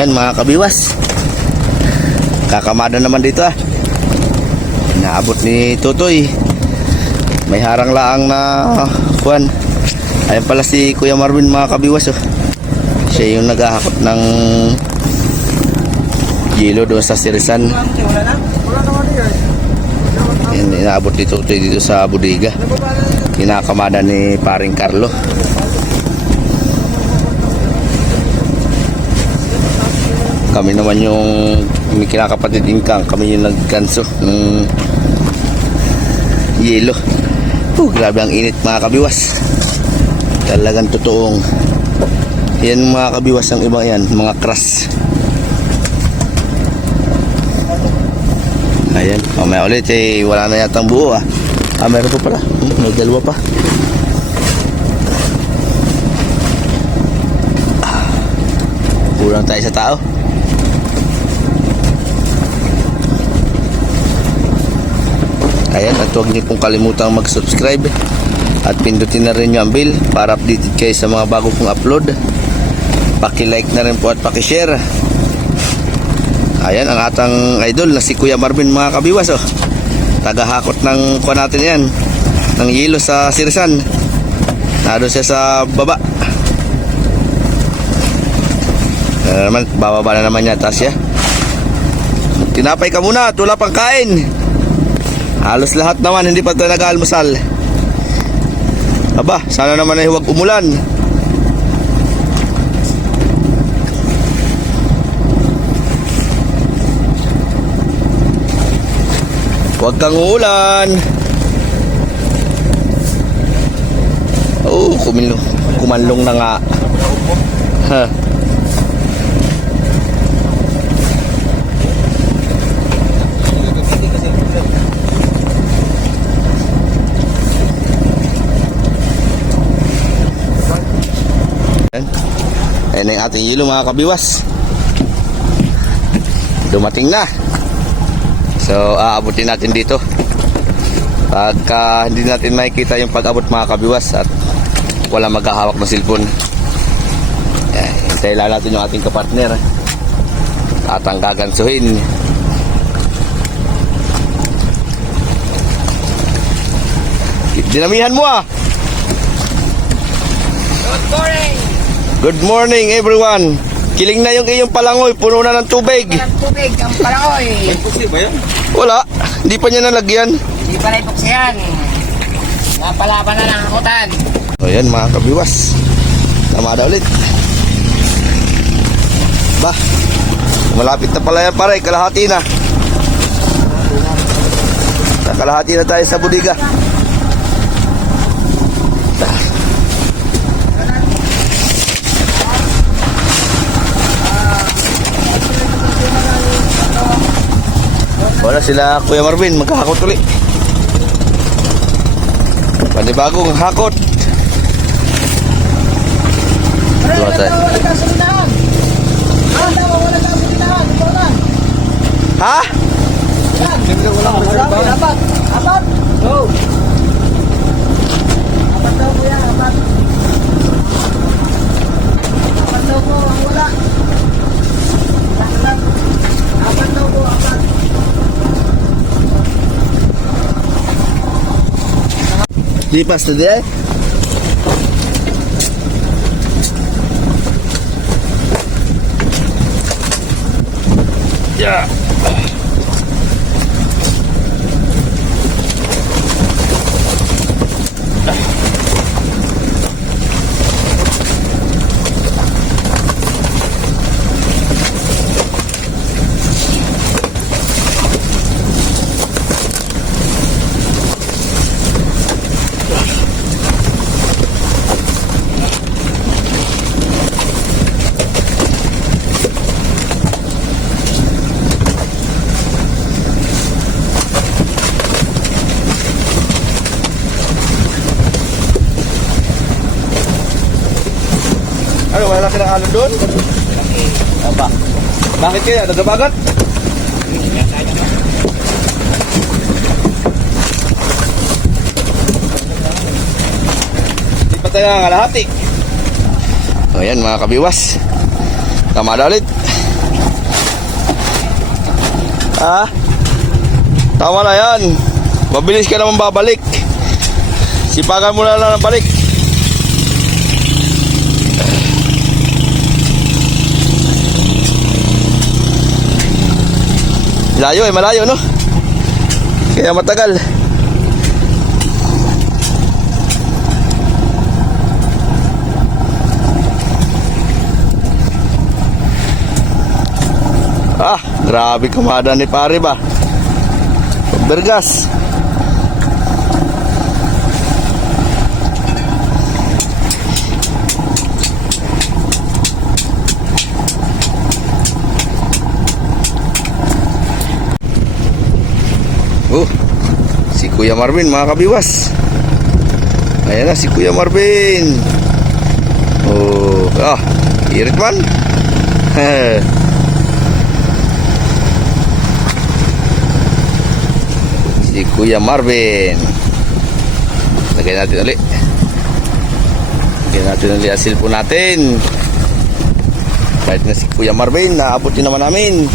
Ayan mga kabiwas, kakamada naman dito naabot ni Tutoy. May harang laang na kuwan. Ayan pala si Kuya Marvin mga kabiwas siya yung naghahakot ng yelo doon sa Sirisan. Ayan, inaabot ni Tutoy dito sa bodega, kinakamada ni paring Carlo. Kami naman yung kinakapatid Ingkang, kami yung nagkanso ng yelo. Grabe ang init mga kabiwas, talagang totoong yan mga kabiwas. Ang ibang yan mga crush. Ayan, mamaya ulit wala na yatang buo meron pa pala, may dalawa pa. Kulang tayo sa tao. Ayan, at huwag niyo pong kalimutang mag-subscribe at pindutin na rin yung bell para updated kayo sa mga bago kong upload. Paki-like na rin po at paki-share. Ayan, ang atang idol na si Kuya Marvin mga kabiwas tagahakot ng kuha natin yan, ng yelo sa Sirisan. Nado siya sa baba. Bababa na naman yata siya. Tinapay ka muna, wala pang kain. Halos lahat naman hindi pa tayo nag-almusal. Aba, sana naman ay huwag umulan. Huwag kang uulan. Kumanlong na nga. Ayan ang ating yelo mga kabiwas, dumating na. So aabutin natin dito pagka hindi natin makikita yung pag-abot mga kabiwas at wala maghahawak ng cellphone. Hintayin lang natin yung ating kapartner at ang gagansuhin. Dinamihan mo Good morning! Good morning everyone. Kiling na yung iyong palangoy, puno na ng tubig. Ng tubig ang palangoy. Pusi ba yan? Wala, hindi pa niya nalagyan. Hindi pa rin puksiyan. Napalaban na ng hakutan. Ayan mga kabiwas, tamada ulit. Bah, malapit na pala yan pare, kalahati na. Kalahati na tayo sa bodega. Wala sila Kuya Marvin, magkahakot ulit. Panibagong hakot. Dua tayo. Ha? Apat. Apat. Go. Apat daw po yan, apat. Apat daw po, ang wala. Apat daw po, apat. Lipas na di Yeah. Ano, wala ka ng alon doon? Aba. Bakit kaya? Nagabagat? Hindi pa tayo nga kalahati. O yan mga kabiwas, tamada ulit. Ha? Tama na yan. Mabilis ka naman babalik. Sipagan mo na lang ang balik. Layo eh, malayo no? Kaya matagal. Grabe kamada ni pare ba? Bergas. Si Kuya Marvin mga kabiwas. Ayan na si Kuya Marvin. Irit man. Si Kuya Marvin. Lagay natin ulit. Lagay natin ulit ang cellphone natin. Kahit na si Kuya Marvin, naabutin naman namin.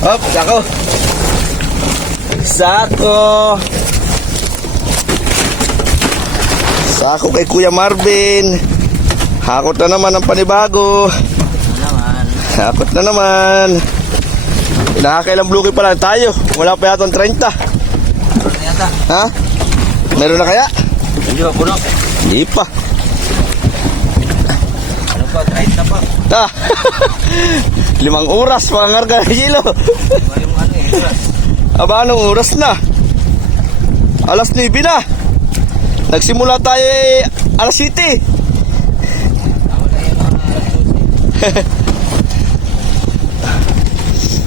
Hop, sako. Sako kay Kuya Marvin. Hakot na naman ang panibago. Hakot na naman. Nakakailang bluki pa lang tayo. Wala pa yata ang 30. Ha? Meron na kaya? Hindi pa puno. Hindi pa. Ano pa? 30 pa. 5 oras mga ngarga na kilo. Yung ano eh. Aba, anong oras na? Alas 9 na. Nagsimula tayo alas 7.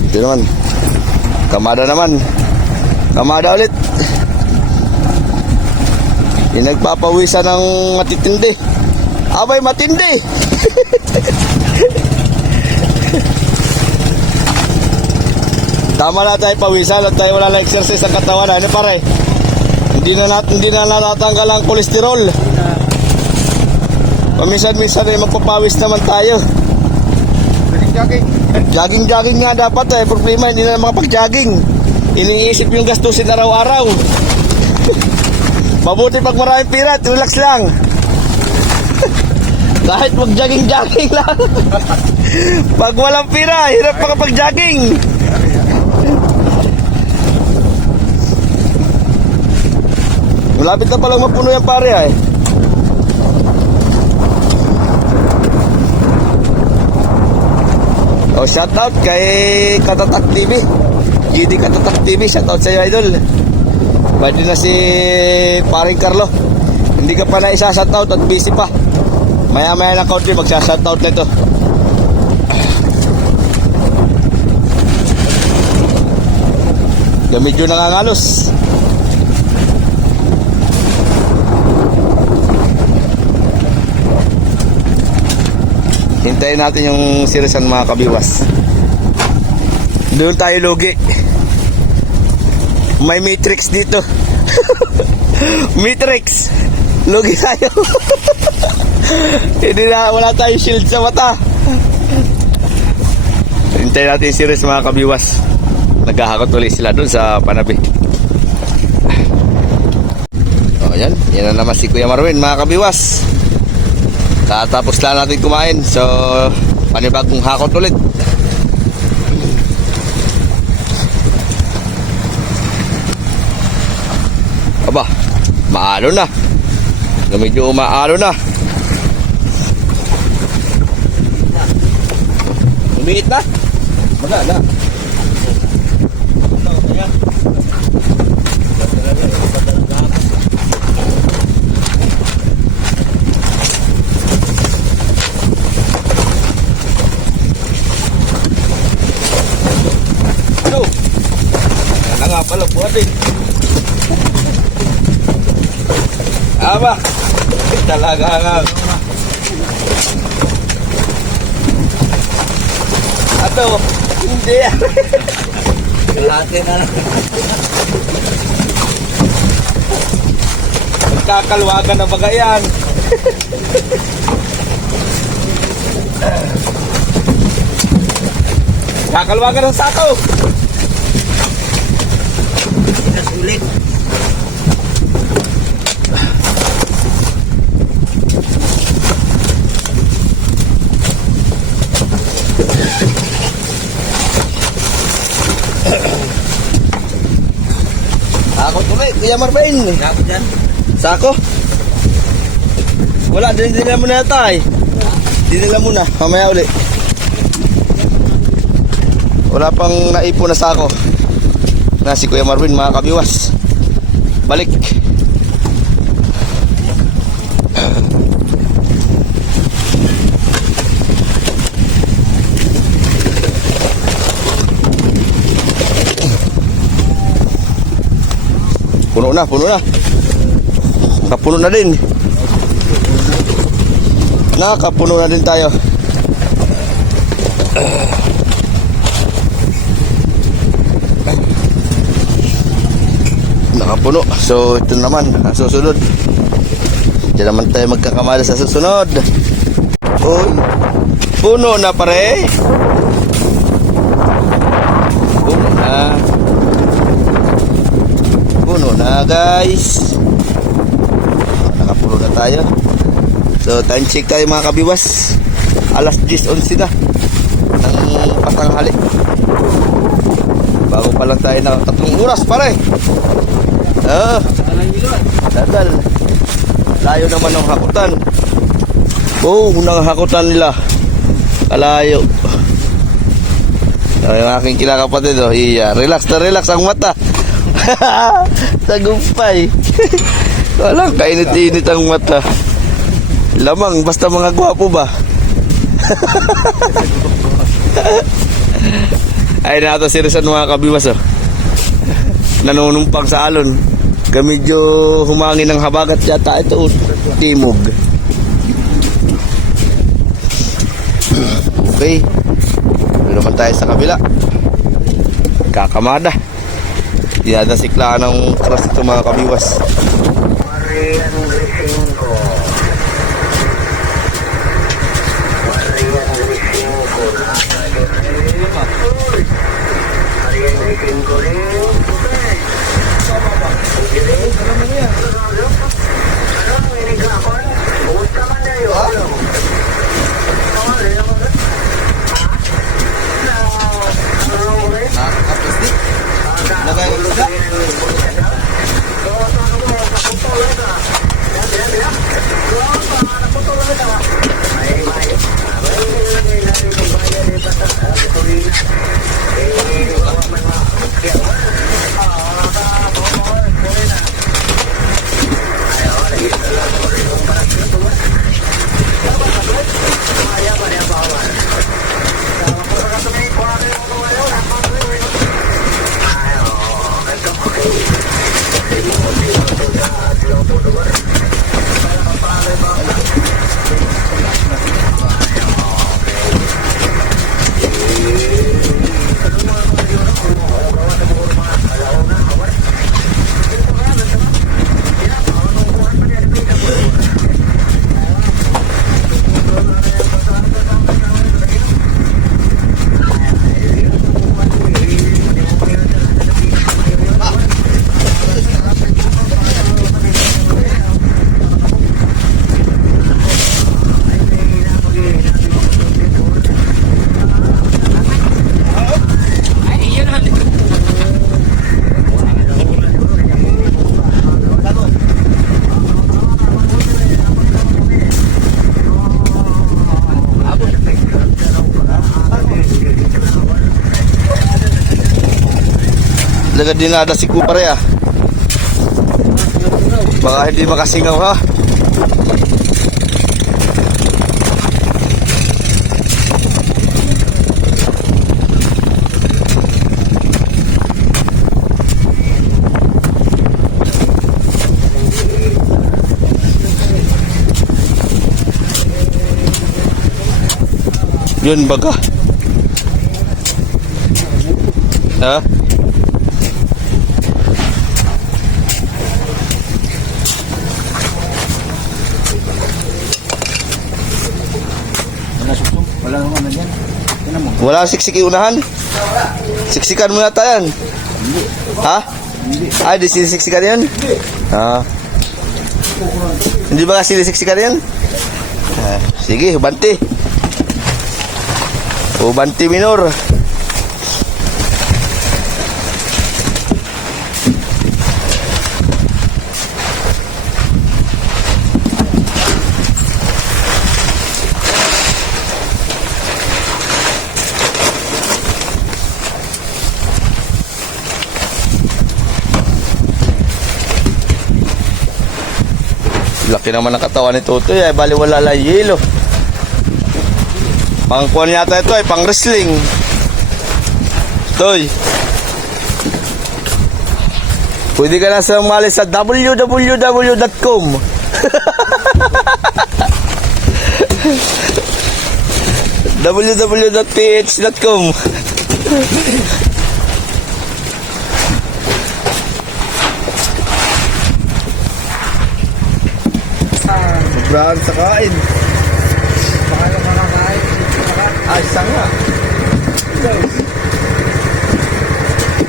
Ito naman. Kamada naman. Kamada ulit. Yung nagpapawisan ng matitindi. Abay, matindi. Tama na tayo pawisan at tayo wala na exercise ang katawan. Ano pare? Hindi na natatanggal ang kolesterol. Paminsan-minsan ay magpapawis naman tayo. Jogging nga dapat eh. Problema, hindi na makapag-jogging. Iniisip yung gastusin araw-araw. Mabuti pag maraming pira, relax lang. Kahit mag-jogging lang. Pag walang pira, hirap makapag-jogging. Malapit na palang mapuno yung pare ay. Shoutout kay Katatak TV. GD Katatak TV, shoutout sa iyo idol. Pwede na si paring Carlo. Hindi ka pa na isa-shoutout at busy pa. Maya-maya na country magsa-shoutout na ito. Medyo nangangalos. Hintayin natin yung sirisan mga kabiwas. Doon tayo lugi. May matrix dito. Matrix. Lugi tayo. Hindi na, wala tayong shield sa mata. Hintayin natin yung siris mga kabiwas. Naghahakot ulit sila doon sa panabi. Yan. Yan na naman si Kuya Marvin mga kabiwas. Tatapos lang natin kumain. So panibagong hakot ulit. Umaalo na. Medyo umaalo na. Umiit na? Wala na. Ano? Yan nga pala buhat eh. Aba, talaga nga. Ato, hindi yan. Kalate na lang. Magkakalwagan na baga yan. Kakalwagan ng sako. Nasulit. Ako tuloy, Kuya Marvin. Sako dyan. Sako? Wala, dinila muna yata eh. Dinila muna, mamaya uli. Wala pang naipon na sako. Na si Kuya Marvin, mga kabiwas. Balik. Puno na, puno na. Nakapuno na din. Nakapuno na din tayo. Nakapuno. So ito naman ang susunod. Diyan naman tayo magkakamala sa susunod. Uy, puno na pare. Puno na. Puno na guys. Nakapuno na tayo. So time check tayo mga kabiwas. Alas 10:11 na ng patanghali. Bago pa lang tayo na 3 oras pare. Dadal. Layo naman ng hakutan. Oh, unang hakutan nila. Kalayo. Yung aking kinakapatid oh, iya. Relax na relax ang mata. Tagumpay. Walang kainit-init ang mata. Lamang basta mga gwapo ba. Ay na ito si Rizan mga kabiwas oh. Nanunumpang sa alon. Medyo humangin ng habagat yata ito timog. Okay. Doon naman tayo sa kabila. Kakamada. Dinasiklaan ng cross ito mga kabiwas. talaga dinada si Kupare ah. Baka hindi makasingaw ha. Yun baga. Ha? Wala naman na dyan. Wala siksiki unahan? Siksikan mo yata yan. Ha? Ay, di sinisiksikan yan? Ha? Hindi ba kasi sinisiksikan yan? Sige, banti. Banti minor. Laki naman ang katawan ni Tutoy ay bali wala lang yelo. Pangkuhan yata ito ay pang wrestling. Toy. Pwede ka na sumali sa www.com. www.ph.com. Sobrang sa kain. Baka yung makakain. Ay, sanga. Guys.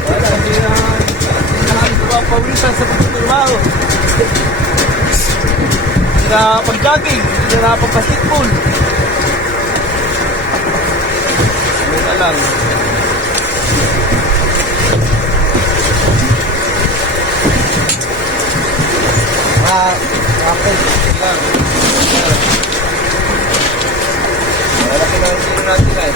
Wala, hindi na pawisan sa pagtutrabaho. Hindi na pag-jogging. Hindi na pag-basketball. Ano na lang. Okay. Wala ka na natin ay.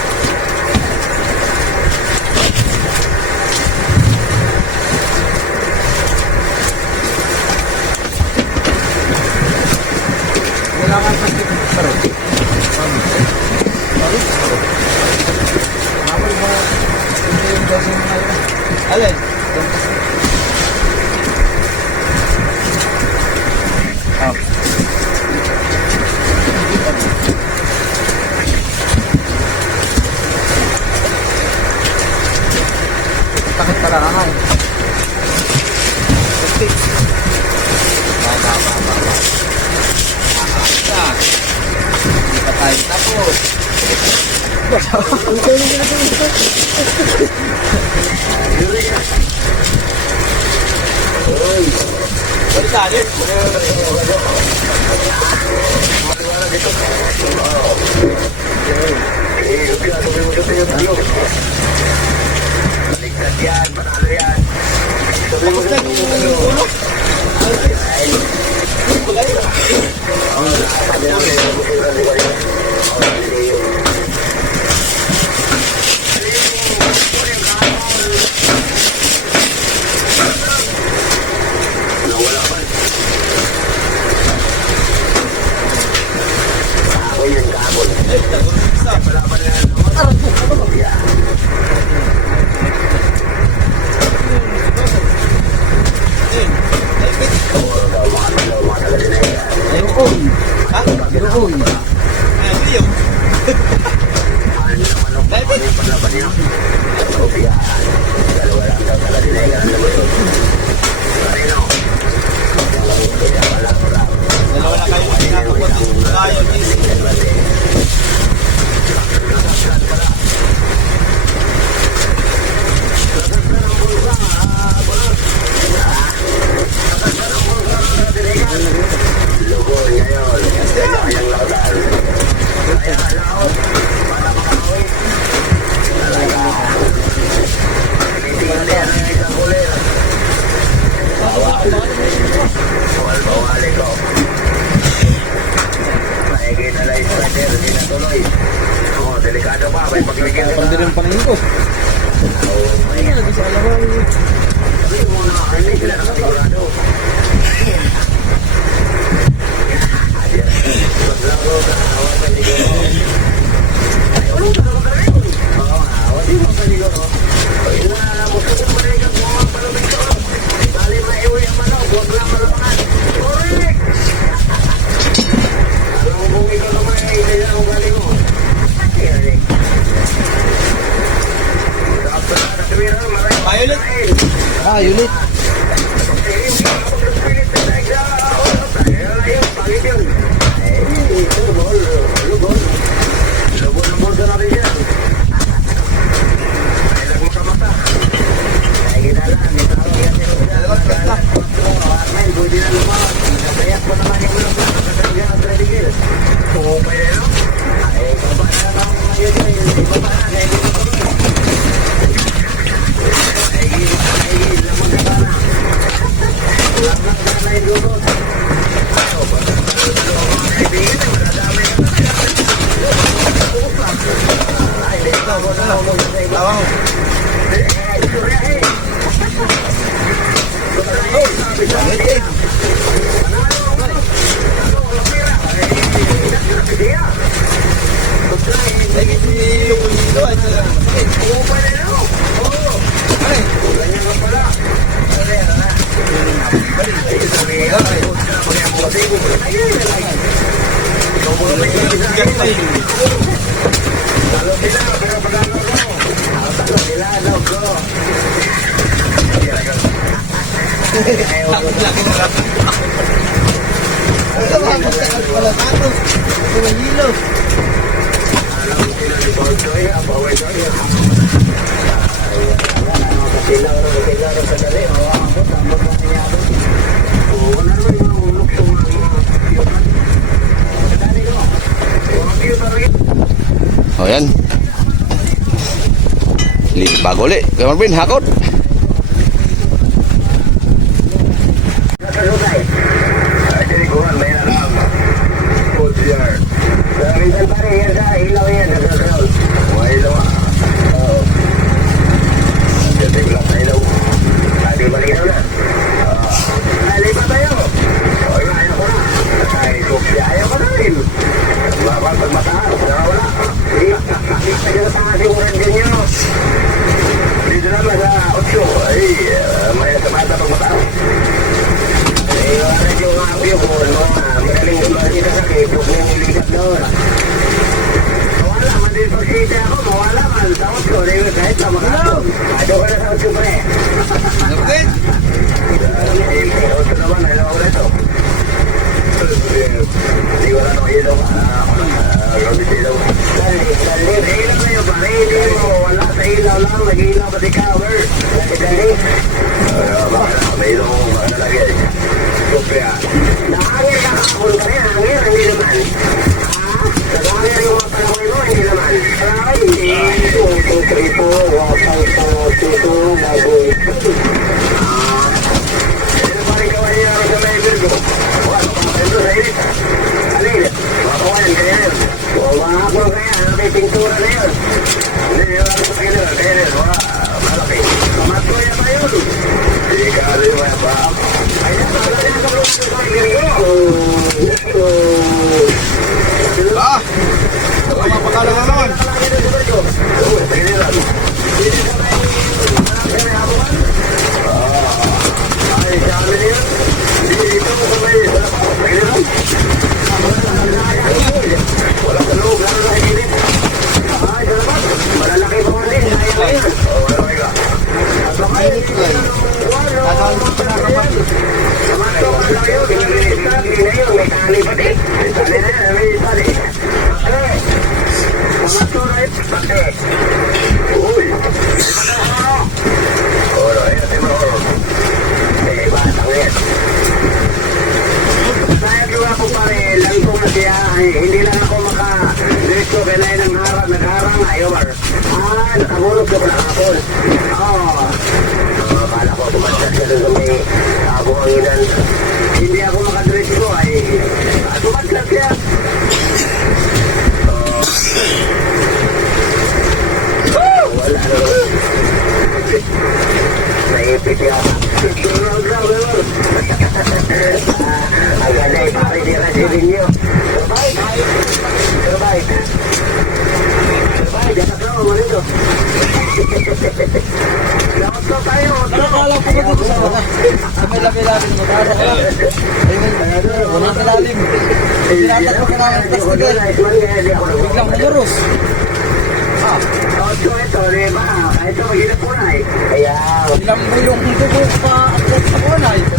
Kailangan pa dito sa rin. Alin? Takot pala ka nga. Okay. Baba. Hindi pa tayo tapos. Balik tayo. Baliktad yan, panalo yan. Tapos na yung ulo. Nawala pa. Ako yun kahapon. Palaban na yan. Ayun. Ha? Ayun. Ayun. Palaban niya. Opia. Dalawa lang daw sa Ladinega. Marino. Dalawa na kayo pinakapunta tayo. Lugoy ngayon. Kayang lautan. Kaya laot. Para makakawin. Talaga. Tinitingnan yan ang isang kulir. Bawal ko. Maigay na lang spider. Hindi na tuloy. Oo, delikado pa. May pagligyan ka. Pagdirin pa rin ko. Oo, may Violet. Ah, unit. O yan. Bago ulit. Kaya Marvin, hakot. Hindi lang ako maka-diretso kailangan ng harap, nagharang na, Yomar. Nakahulog ka pala kapon. Kala ko tumasyak siya doon sa may buhanginan. Hindi ako makadiretso ay tumasyak siya. Wala naman. Naipit yata. Durog lang, Yomar. Agad ay pari di rasibin nyo. Survive. Jatak lang, malito. Lakot ko tayo. Nakakala ko ba dito sa may labi-labi mo? Walang kalalim. Tinatak mo ka namin tas tigil. Biglang malurus. Ocho ito, di ba? Ito, mahirap po na eh. Kaya, Ilang bulong dugo pa at sa kunay.